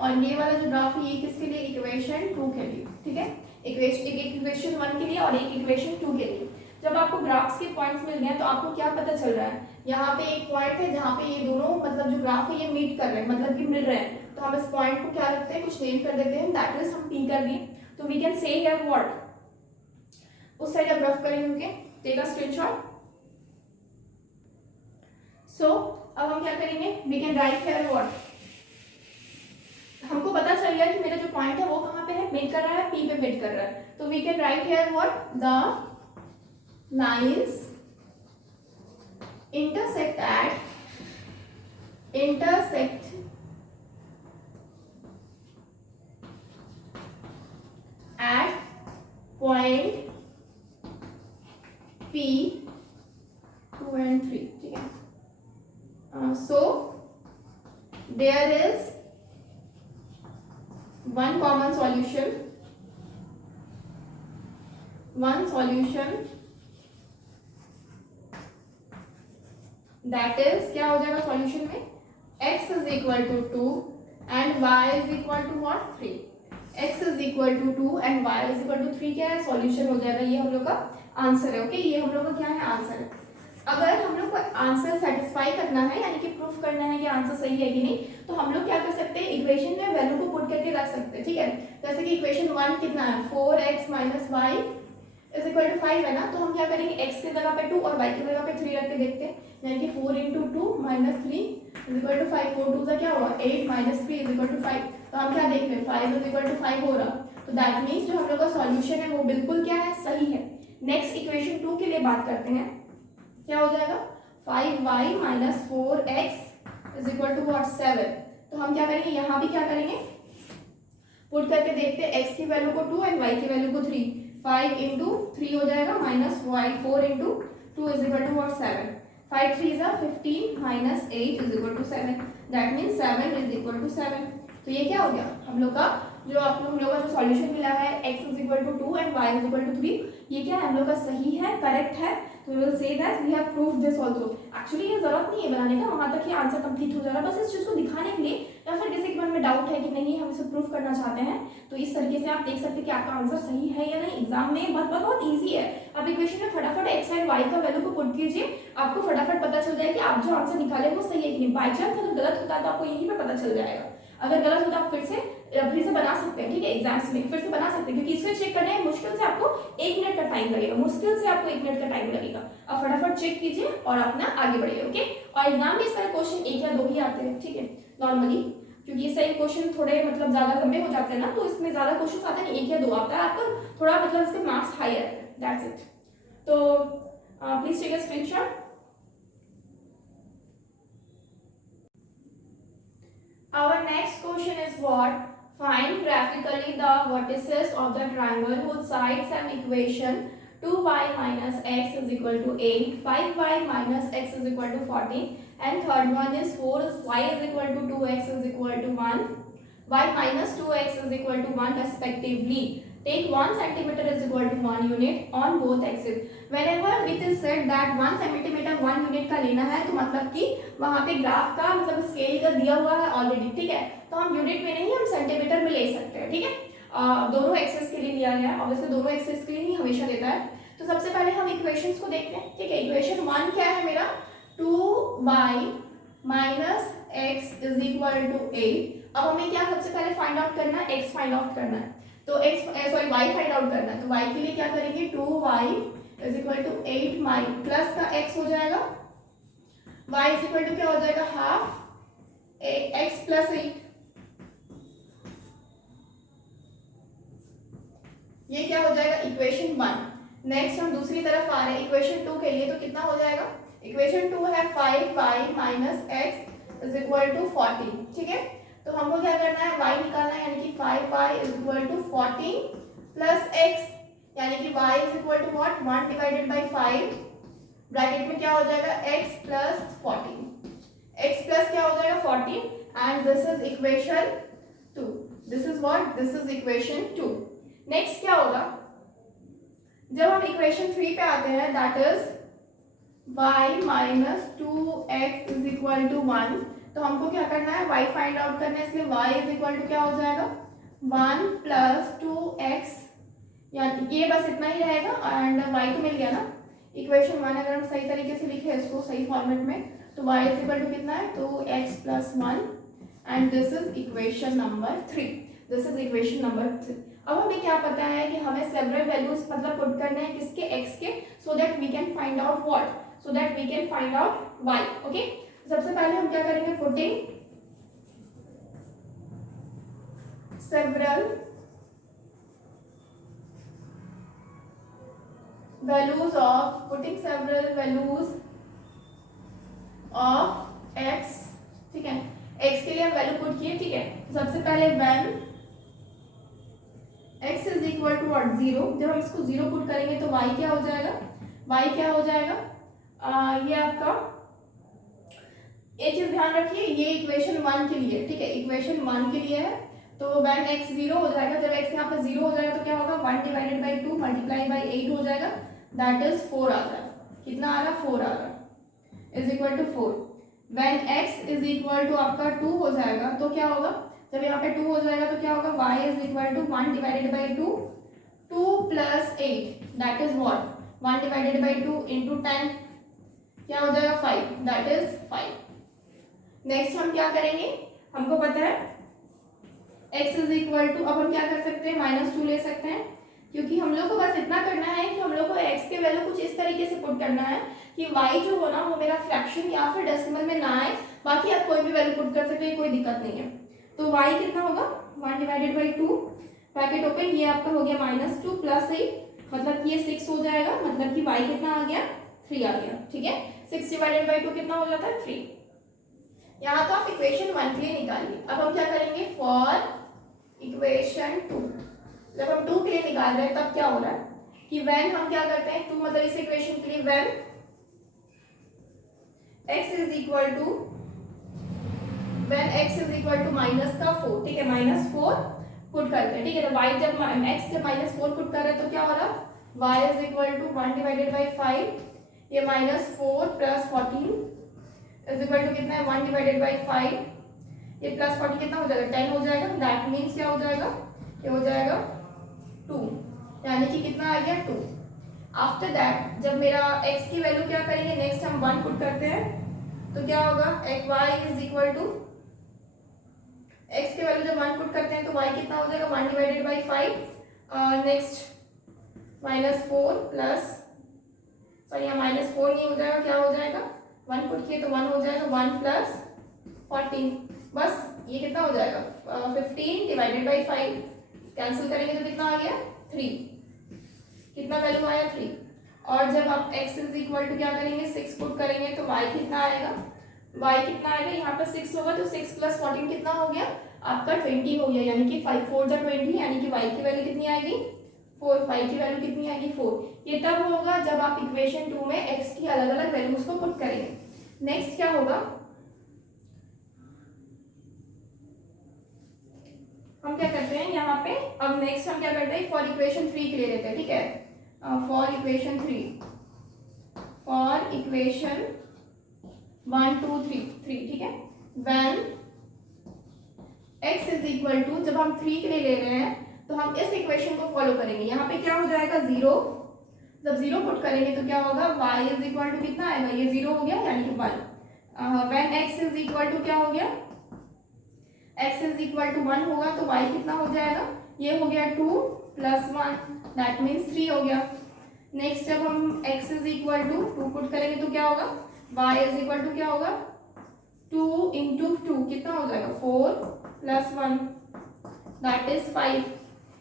और ये वाला जो ग्राफ है ये किसके लिए, इक्वेशन 2 के लिए। ठीक है, इक्वेशन 1 के लिए और एक इक्वेशन 2 के लिए। जब आपको ग्राफ्स के पॉइंट्स मिल गए तो आपको क्या पता चल रहा है, यहाँ पे एक पॉइंट है जहाँ पे ये दोनों मतलब जो ग्राफ है ये मीट कर रहे हैं, मतलब कि मिल रहे हैं, तो हम इस पॉइंट को क्या रखते हैं, कुछ नेम कर देते हैं, दैट इज हम पी कर दिए, तो we can say here what, उस साइड आप रफ करेंगे, okay, take a screenshot. So अब हम क्या करेंगे, we can write here what, हमको पता चल गया कि मेरा जो पॉइंट है वो कहाँ पे है, मीट कर रहा है, पी पे मीट कर रहा है, तो we can write here what, the lines intersect at point P 2 and 3। ठीक है, so there is one common solution, that is क्या हो जाएगा सॉल्यूशन में, x is equal to 2 and y is equal to what 3, x is equal to 2 and y is equal to 3 क्या है, solution हो जाएगा, ये हम लोग का आंसर है। ओके, ये हम लोग का क्या है, आंसर है। अगर हम लोग को आंसर सेटिस्फाई करना है, यानी कि प्रूफ करना है कि आंसर सही है कि नहीं, तो हम लोग क्या कर सकते हैं, इक्वेशन में वैल्यू को पुट करके रख सकते हैं। ठीक है, जैसे कि इक्वेशन 1 कितना है, 4x - y is equal to 5 है ना, तो हम क्या करेंगे, x की जगह पे 2 और y की जगह पे 3 रख के देखते हैं, यानी कि 4 × 2 - 3 इज इक्वल टू 5, 4 2 क्या हुआ 8 - 3 इज इक्वल टू 5, तो हम क्या देख रहे हैं 5 इज इक्वल टू 5 हो रहा, तो दैट मीन्स जो हम लोग का सॉल्यूशन है वो बिल्कुल क्या है, सही है। नेक्स्ट इक्वेशन 2 के लिए बात करते हैं, क्या हो जाएगा 5y - 4x is equal to what 7, तो हम क्या करेंगे, यहाँ भी क्या करेंगे, पुट करके देखते हैं, x की वैल्यू को 2 एंड y की वैल्यू को 3, 5 × 3 हो जाएगा minus y 4 × 2 is equal to what 7, 5 3 is 15 - 8 is equal to 7, that means 7 is equal to 7। तो ये क्या हो गया, हम लोग का जो आप लोग का जो सॉल्यूशन मिला है x is equal to 2 and y is equal to 3, ये क्या है हम लोग का सही है, करेक्ट है, तो we will say that we have proved this also. Actually ये जरूरत नहीं है बनाने का, वहां तक ही आंसर कंप्लीट हो जा रहा है, बस इस चीज को दिखाने के लिए, या फिर किसी के मन में डाउट है कि नहीं हम इसे प्रूफ करना चाहते हैं, तो इस तरीके से आप देख सकते हैं कि आपका आंसर सही है या नहीं। एग्जाम में बहुत इजी है, आप इक्वेशन में फटाफट x एंड y का वैल्यू को पुट कीजिए, आपको फटाफट पता चल जाएगा कि आप जो आंसर निकाले वो सही है कि नहीं। बाई चांस अगर गलत होता है तो आपको यहीं पे पता चल जाएगा, अगर गलत होता आप फिर से बना सकते हैं। ठीक है, एग्जाम्स में फिर से बना सकते हैं, क्योंकि इसमें चेक करने में मुश्किल से आपको 1 मिनट का टाइम लगेगा, मुश्किल से आपको 1 मिनट का टाइम लगेगा। आप फटाफट चेक कीजिए और अपना आगे बढ़िए। ओके, और एग्जाम में इस तरह क्वेश्चन 1 या 2 ही आते हैं। ठीक है, नॉर्मली क्योंकि ये सही क्वेश्चन थोड़े मतलब ज्यादा लंबे हो जाते हैं ना, तो इसमें ज्यादा क्वेश्चन आते हैं, 1 या 2 आता है, आपका थोड़ा मतलब इसके मार्क्स हाई आते हैं, दैट्स इट। तो please take a screenshot. Our next question is what? Find graphically the vertices of the triangle whose sides have equation 2y minus x is equal to 8, 5y minus x is equal to 14, and third one is 4y is equal to 2x is equal to 1, y minus 2x is equal to 1 respectively. take 1 centimeter is equal to 1 unit on both axes. Whenever it is said that 1 centimeter 1 unit का लेना है, तो मतलब कि वहाँ पे graph का मतलब स्केल का दिया हुआ है ऑलरेडी, ठीक है, तो हम यूनिट में नहीं, हम सेंटीमीटर में ले सकते हैं, ठीक है। दोनों एक्सेस के लिए दिया गया है, ऑब्वियसली दोनों एक्सेस के लिए ही हमेशा देता है। तो सबसे पहले हम इक्वेशंस को देखते हैं, ठीक है। इक्वेशन 1 क्या है मेरा, 2y minus x is equal to 8। अब हमें क्या सबसे पहले फाइंड आउट करना है, x फाइंड आउट करना है, तो y फाइंड आउट करना है। तो y के लिए क्या करेंगे, 2y इज इक्वल टू 8 माइ प्लस का x हो जाएगा, y इज इक्वल टू क्या हो जाएगा, हाफ x प्लस 8। ये क्या हो जाएगा, इक्वेशन 1। नेक्स्ट हम दूसरी तरफ आ रहे हैं इक्वेशन 2 के लिए, तो कितना हो जाएगा, इक्वेशन 2 है 5y minus x is equal to 14, ठीक है। तो हमको क्या करना है, y निकालना है, यानी कि 5y is equal to 14 plus x, यानी कि y is equal to what, 1 divided by 5, bracket में क्या हो जाएगा, x प्लस 14, x प्लस क्या हो जाएगा 14, and this is equation 2। This is what, this is equation 2। Next क्या होगा, जब हम इक्वेशन 3 पे आते हैं, that is y minus 2x is equal to 1। तो हमको क्या करना है, y फाइंड आउट करना है, इसलिए y इज इक्वल टू क्या हो जाएगा, 1 प्लस 2x, यानी ये बस इतना ही रहेगा, एंड y तो मिल गया ना। इक्वेशन 1 अगर हम सही तरीके से लिखे इसको सही फॉर्मेट में, तो y इज इक्वल टू कितना है, 2x plus 1, and this is equation number 3। This is equation number 3। अब हमें क्या पता है कि हमें सेवरल वैल्यूज मतलब पुट करने हैं किसके, x के, so that we can find out what, so that we can find out y, okay. सबसे पहले हम क्या करेंगे, putting several values of x, ठीक है। x के लिए हम वैल्यू पुट किए, ठीक है। सबसे पहले when x is equal to what, 0, जब हम इसको 0 पुट करेंगे तो y क्या हो जाएगा, ये आपका एक चीज ध्यान रखिए, ये इक्वेशन 1 के लिए, ठीक है, इक्वेशन 1 के लिए है। तो व्हेन x 0 हो जाएगा, जब x यहाँ पे 0 हो जाएगा तो क्या होगा, 1 डिवाइडेड बाई 2 मल्टीप्लाई बाई 8 हो जाएगा, दैट इज 4 आ रहा है। कितना आ रहा है, 4 आ रहा है, is equal to 4। When x is equal to आपका 2 हो जाएगा, तो क्या होगा, जब यहाँ पे 2 हो जाएगा तो क्या होगा, y is equal to 1 divided by 2, 2 plus 8, that is what, 1 divided by 2 into 10, क्या हो जाएगा, 5, दैट इज 5। नेक्स्ट हम क्या करेंगे, हमको पता है x इज इक्वल टू, अब हम क्या कर सकते हैं, -2 ले सकते हैं, क्योंकि हम लोग को बस इतना करना है कि हम लोग को x के वैल्यू कुछ इस तरीके से पुट करना है कि y जो हो ना वो मेरा फ्रैक्शन या फिर डेसिमल में ना आए, बाकी आप कोई भी वैल्यू पुट कर सकते हैं, कोई दिक्कत नहीं है। तो y कितना होगा, 1 डिवाइडेड बाई 2, ब्रैकेट ओपन, ये आपका हो गया -2 प्लस 8, मतलब कि ये 6 हो जाएगा, मतलब कि y कितना आ गया, 3 आ गया, ठीक है। 6 डिवाइडेड बाई 2 कितना हो जाता है, 3। यहाँ तो आप इक्वेशन 1 के लिए निकालिए। अब हम क्या करेंगे, फॉर इक्वेशन 2, जब हम 2 के लिए निकाल रहे हैं तब क्या हो रहा है कि व्हेन हम क्या करते हैं, 2 मतलब इस इक्वेशन के लिए when x is equal to minus का 4, ठीक है, -4 पुट करते हैं, ठीक है। तो y जब x जब -4 पुट कर रहे हैं तो क्या हो रहा है, y is equal to 1 divided by 5, ये -4 प्लस 14 इज इक्वल टू कितना है, 1 डिवाइडेड बाई 5, ये प्लस 40 कितना हो जाएगा, 10 हो जाएगा, दैट मीन्स क्या हो जाएगा, ये हो जाएगा 2, यानी कि कितना आ गया, 2। आफ्टर दैट जब मेरा x की वैल्यू क्या करेंगे, नेक्स्ट हम 1 पुट करते हैं, तो क्या होगा, y is equal to, x की वैल्यू जब 1 पुट करते हैं तो y कितना हो जाएगा, 1 divided by 5, next -4 plus, sorry यहाँ -4 नहीं हो जाएगा, क्या हो जाएगा, 1 पुट किए तो 1 हो जाएगा, 1 प्लस 14, बस ये कितना हो जाएगा, 15 डिवाइडेड बाई 5, कैंसिल करेंगे तो कितना आ गया, 3, कितना वैल्यू आया, 3। और जब आप x इज इक्वल टू क्या करेंगे, 6 पुट करेंगे तो y कितना आएगा, यहाँ पर 6 होगा, तो 6 प्लस 14 कितना हो गया आपका, 20 हो गया, यानी कि 5 4 जा 20, यानी कि y की वैल्यू कितनी आएगी, 4, y की वैल्यू कितनी आएगी, 4। ये तब होगा जब आप इक्वेशन 2 में x की अलग अलग वैल्यूज को पुट करेंगे। नेक्स्ट क्या होगा, हम क्या करते हैं यहाँ पे, अब नेक्स्ट हम क्या करते हैं, फॉर इक्वेशन 3 के लिए लेते हैं, ठीक है। फॉर इक्वेशन 3, फॉर इक्वेशन 1 2 3 3, ठीक है। When x is equal to, जब हम 3 के लिए ले रहे हैं तो हम इस इक्वेशन को फॉलो करेंगे। यहाँ पे क्या हो जाएगा 0, जब 0 पुट करेंगे तो क्या होगा, y इज इक्वल टू कितना आएगा, ये 0 हो गया यानी कि 1। When x is equal to क्या हो गया, x इज इक्वल टू 1 होगा तो y कितना हो जाएगा, ये हो गया 2 + 1 दैट मीन्स 3 हो गया। नेक्स्ट जब हम x is equal to 2 put करेंगे तो क्या होगा, y इज इक्वल टू क्या होगा 2 × 2 कितना हो जाएगा 4 + 1 दैट इज 5।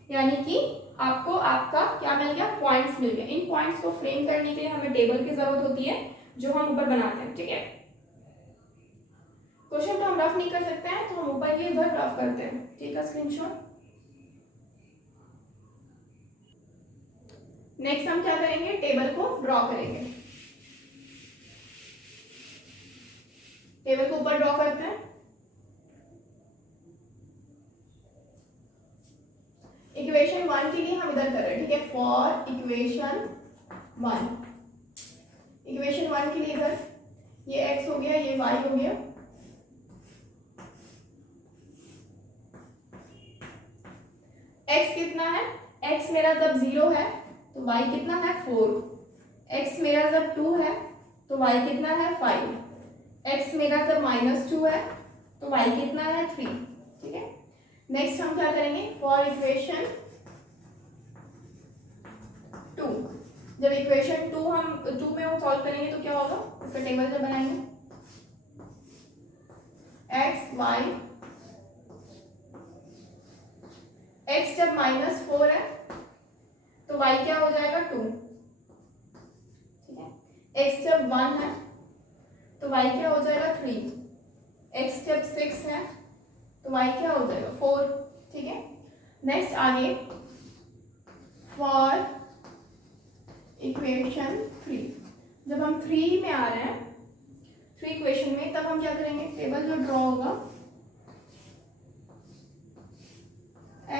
यानी कि आपको आपका क्या मिल गया, पॉइंट्स मिल गए। इन पॉइंट्स को फ्रेम करने के लिए हमें टेबल की जरूरत होती है जो हम ऊपर बनाते हैं, ठीक है। क्वेश्चन तो हम रफ नहीं कर सकते हैं तो हम ऊपर ये इधर रफ करते हैं, ठीक है, स्क्रीनशॉट। नेक्स्ट हम क्या करेंगे, टेबल को ड्रॉ करेंगे। टेबल को ऊपर ड्रॉ करते हैं। इक्वेशन 1 के लिए हम इधर कर रहे हैं, ठीक है। फॉर इक्वेशन 1, इक्वेशन 1 के लिए इधर ये x हो गया, ये y हो गया। x कितना है, x मेरा जब 0 है तो y कितना है 4, x मेरा जब 2 है तो y कितना है 5, x मेरा जब -2 है तो y कितना है 3, ठीक है। नेक्स्ट हम क्या करेंगे, फॉर इक्वेशन 2, जब इक्वेशन 2 हम 2 में वो सॉल्व करेंगे तो क्या होगा, इसका टेबल जब बनाएंगे x y, x जब -4 है तो y क्या हो जाएगा 2, ठीक है। x जब 1 है तो y क्या हो जाएगा 3, x जब 6 है तो y क्या हो जाएगा 4, ठीक है। नेक्स्ट आगे फॉर इक्वेशन 3, जब हम 3 में आ रहे हैं 3 इक्वेशन में, तब हम क्या करेंगे, टेबल जो ड्रॉ होगा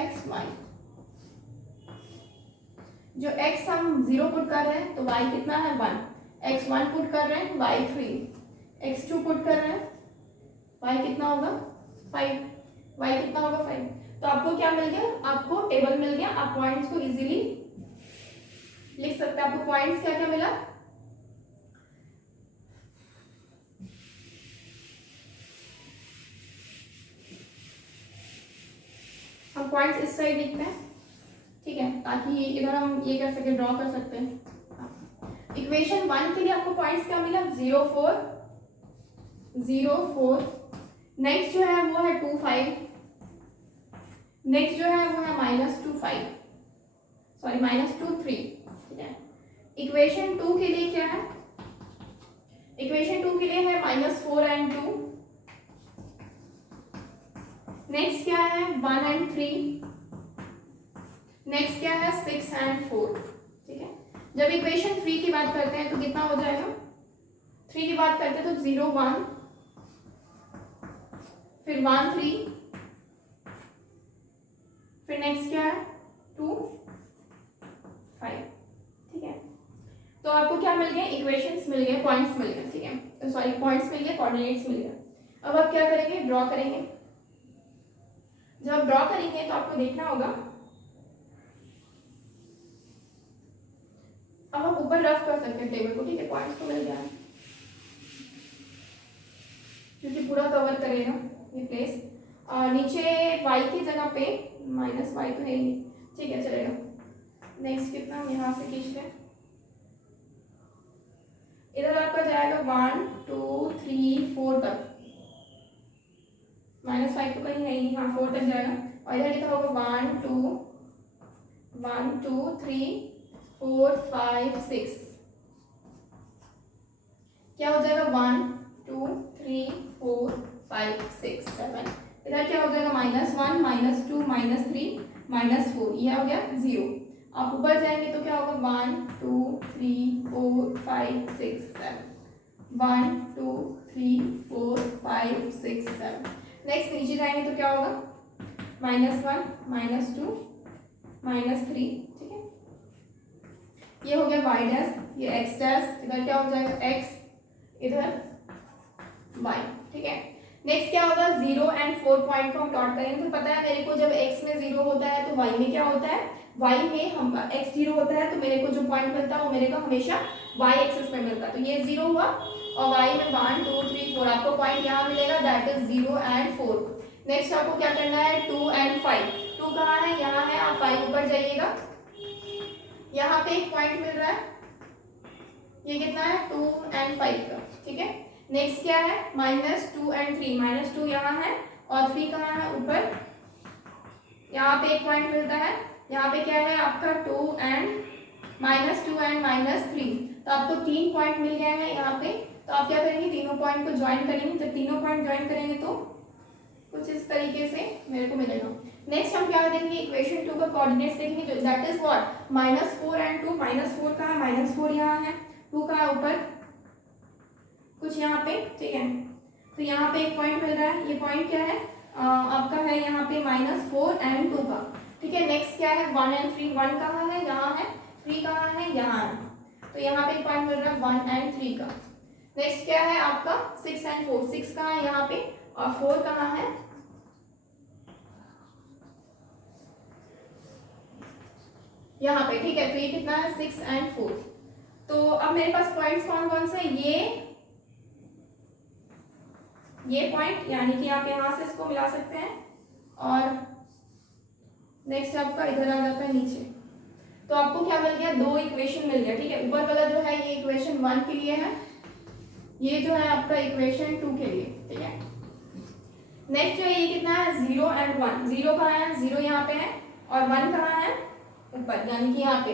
x y, जो x हम 0 पुट कर रहे हैं तो y कितना है 1, x 1 पुट कर रहे हैं y 3, x 2 पुट कर रहे हैं y कितना होगा 5, y कितना होगा 5। तो आपको क्या मिल गया, आपको टेबल मिल गया, आप पॉइंट्स को इजीली लिख सकते हैं। आपको पॉइंट्स क्या क्या मिला, हम पॉइंट्स इस साइड लिखते हैं, ठीक है, ताकि इधर हम ये कर सके, ड्रॉ कर सकते हैं। इक्वेशन 1 के लिए आपको पॉइंट्स क्या मिला 0 4 0 4, नेक्स्ट जो है वो है 2 5, नेक्स्ट जो है वो है -2 5, सॉरी -2 3, ठीक है। इक्वेशन 2 के लिए क्या है, इक्वेशन 2 के लिए है -4 and 2, नेक्स्ट क्या है 1 and 3, नेक्स्ट क्या है 6 and 4, ठीक है। जब इक्वेशन 3 की बात करते हैं तो कितना हो जाएगा, 3 की बात करते हैं तो 0 1, फिर 1 3, फिर नेक्स्ट क्या है 2 5, ठीक है। तो आपको क्या मिल गया, इक्वेशंस मिल गए, पॉइंट्स मिल गए, ठीक है, सॉरी पॉइंट्स मिल गए, कोऑर्डिनेट्स मिल गए। अब आप क्या करेंगे, ड्रॉ करेंगे। जब आप ड्रॉ करेंगे तो आपको देखना होगा, अब आप ऊपर रफ कर सकते हैं टेबल को, ठीक है, पॉइंट्स तो मिल गया है क्योंकि पूरा कवर करेगा ये प्लेस। नीचे y की जगह पे -y तो है ही नहीं, ठीक है, चलेगा। नेक्स्ट कितना हम यहाँ से खींचते हैं, इधर आपका जाएगा 1 2 3 4 तक, -5 तो कहीं है ही नहीं, हाँ 4 तक जाएगा। और इधर लिखा होगा 1 2 3 4 5 6, क्या हो जाएगा 1 2 3 4 5 6 7, इधर क्या हो जाएगा -1 -2 -3 -4, यह हो गया 0। आप ऊपर जाएंगे तो क्या होगा 1 2 3 4 5 6 7, 1 2 3 4 5 6 7। नेक्स्ट नीचे जाएंगे तो क्या होगा -1 -2 -3, ठीक है। ये हो गया y डैश, ये x डैश, इधर क्या हो जाएगा x, इधर y, ठीक है। नेक्स्ट क्या होगा, 0 एंड 4 पॉइंट को हम डॉट करेंगे। तो पता है मेरे को जब x में 0 होता है तो y में क्या होता है, y में हम x 0 होता है तो मेरे को जो पॉइंट मिलता है वो मेरे को हमेशा y एक्सिस में मिलता है। तो ये 0 हुआ और y में 1 2 3 4 आपको पॉइंट यहाँ मिलेगा, दैट इज 0 एंड 4। नेक्स्ट आपको क्या करना है, 2 एंड 5। 2 कहाँ है, यहाँ है, आप 5 ऊपर जाइएगा, यहाँ पे एक पॉइंट मिल रहा है, ये कितना है 2 एंड 5 का, ठीक है। नेक्स्ट क्या है, -2 एंड 3, -2 यहाँ है और 3 कहाँ है ऊपर, यहाँ पे एक पॉइंट मिलता है, यहाँ पे क्या है आपका 2 एंड -3। तो आपको 3 पॉइंट मिल गए हैं यहाँ पे। तो आप क्या करेंगे, तीनों पॉइंट को ज्वाइन करेंगे। जब तीनों पॉइंट ज्वाइन करेंगे तो कुछ इस तरीके से मेरे को मिलेगा। नेक्स्ट हम क्या देखेंगे, इक्वेशन 2 का कोऑर्डिनेट्स देखेंगे, दैट इज व्हाट, -4 एंड 2। -4 कहाँ है, -4 यहाँ है, 2 कहाँ है ऊपर, कुछ यहाँ पे, ठीक है। तो यहाँ पे एक पॉइंट मिल रहा है, ये पॉइंट क्या है आपका है यहाँ पे -4 एंड 2 का, ठीक है। नेक्स्ट क्या है, 1 एंड 3, 1 कहाँ है, यहाँ है, 3 कहाँ है, यहाँ है। तो यहाँ पे एक पॉइंट मिल रहा है 1 एंड 3 का। नेक्स्ट क्या है आपका 6 एंड 4, 6 कहाँ है यहाँ पे और 4 कहाँ है, यहाँ पे, ठीक है। तो ये कितना है 6 एंड 4। तो अब मेरे पास पॉइंट्स कौन कौन से, ये पॉइंट, यानी कि आप यहाँ से इसको मिला सकते हैं और नेक्स्ट आपका इधर आ जाता है नीचे। तो आपको क्या मिल गया, 2 इक्वेशन मिल गया, ठीक है। ऊपर वाला जो है ये इक्वेशन 1 के लिए है, ये जो है आपका इक्वेशन 2 के लिए, ठीक है। नेक्स्ट जो है ये कितना है, 0 एंड 1। 0 कहाँ है, 0 यहाँ पे है और 1 कहाँ है ऊपर, यानी कि यहाँ पे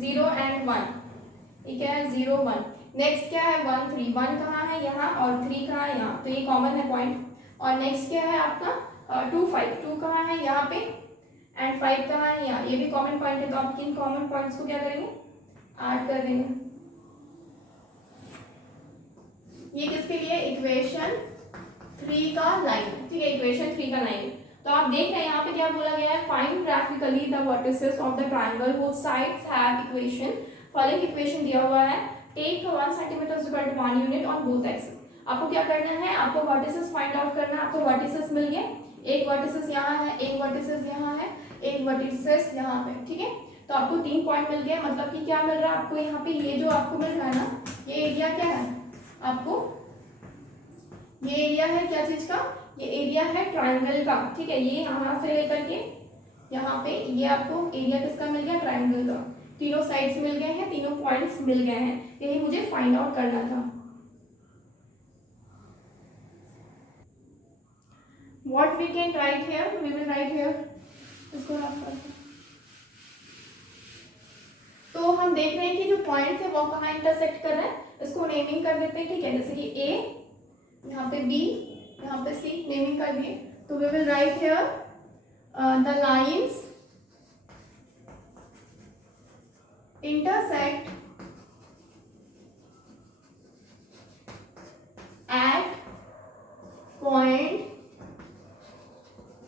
0 एंड 1, ये क्या है 0 1। नेक्स्ट क्या है 1 3, 1 कहाँ है यहाँ और 3 कहाँ है यहाँ, तो ये कॉमन है पॉइंट। और नेक्स्ट क्या है आपका 2 5, 2 कहाँ है यहाँ पे एंड 5 कहाँ है यहाँ, ये भी कॉमन पॉइंट है। तो आप किन कॉमन पॉइंट्स को क्या करेंगे, ऐड कर देंगे। ये किसके लिए, इक्वेशन 3 का लाइन, ठीक है, इक्वेशन 3 का लाइन। तो आप देख रहे हैं यहाँ पे क्या बोला गया है, find graphically the vertices of the triangle whose sides have equation, following equation दिया हुआ है, take 1 centimetre is equal to 1 unit on both axis. आपको क्या करना है, आपको वर्टिसेस फाइंड आउट करना है। आपको वर्टिसेस मिल गए, एक वर्टिसेस यहाँ है, एक वर्टिसेस यहाँ है, एक वर्टिसेस यहाँ पे, ठीक है। तो आपको 3 पॉइंट मिल गए, मतलब कि क्या मिल रहा है आपको यहाँ पे, ये जो आपको मिल रहा है ना, ये एरिया क्या है आपको, ये एरिया है क्या चीज का, ये एरिया है ट्रायंगल का, ठीक है। ये यहाँ से लेकर के यहाँ पे ये आपको एरिया किसका मिल गया, ट्रायंगल का। तीनों साइड्स मिल गए हैं, तीनों पॉइंट्स मिल गए हैं, यही मुझे फाइंड आउट करना था। What we can write here, we will write here, इसको रख करते हैं। तो हम देख रहे हैं कि जो पॉइंट है वो कहाँ इंटरसेक्ट कर रहा है, इसको नेमिंग कर देते हैं, ठीक है। जैसे कि A, यहाँ पे B, यहाँ पे C, नेमिंग कर दिए। तो we will write here the lines intersect at point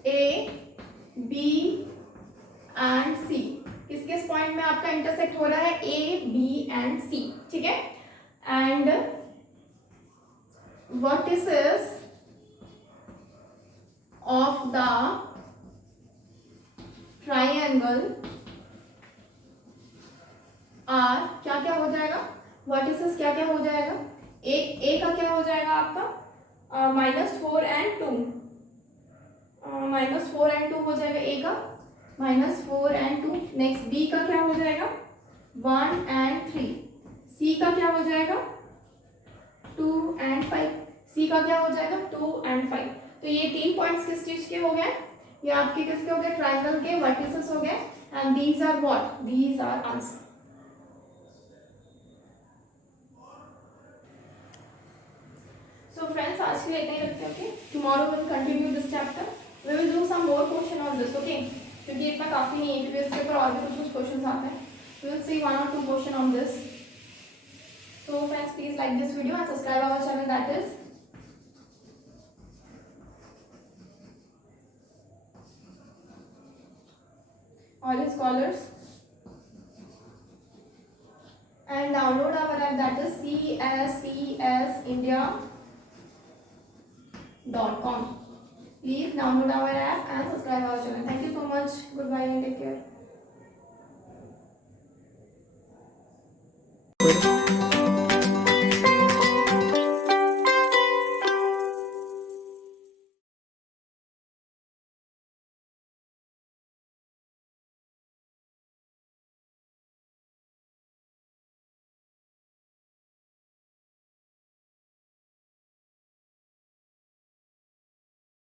A, B and C। किस किस पॉइंट में आपका इंटरसेक्ट हो रहा है, A, B and C, ठीक है। And vertices of the triangle are, क्या क्या हो जाएगा, वर्टिसेस क्या क्या हो जाएगा, ए का क्या हो जाएगा आपका -4 एंड 2, -4 एंड 2 हो जाएगा ए का, -4 एंड 2। नेक्स्ट बी का क्या हो जाएगा 1 एंड 3, सी का क्या हो जाएगा 2 एंड 5, सी का क्या हो जाएगा 2 एंड 5। तो ये 3 पॉइंट्स किस चीज के हो गए, ये आपके किसके हो गए, ट्रायंगल के वर्टिसेस हो गए। And these are what, these are answer. So friends, आज के लिए इतना ही रखते हैं, ओके। Tomorrow we will continue this chapter. We will do some more question on this, okay? क्योंकि इतना काफी नहीं है, क्योंकि इसके ऊपर और भी कुछ क्वेश्चन आते हैं। We will see 1 or 2 question on this. So friends, please like this video and subscribe our channel, that is all scholars, and download our app, that is cscsindia.com. Please download our app and subscribe our channel. Thank you so much. Goodbye and take care.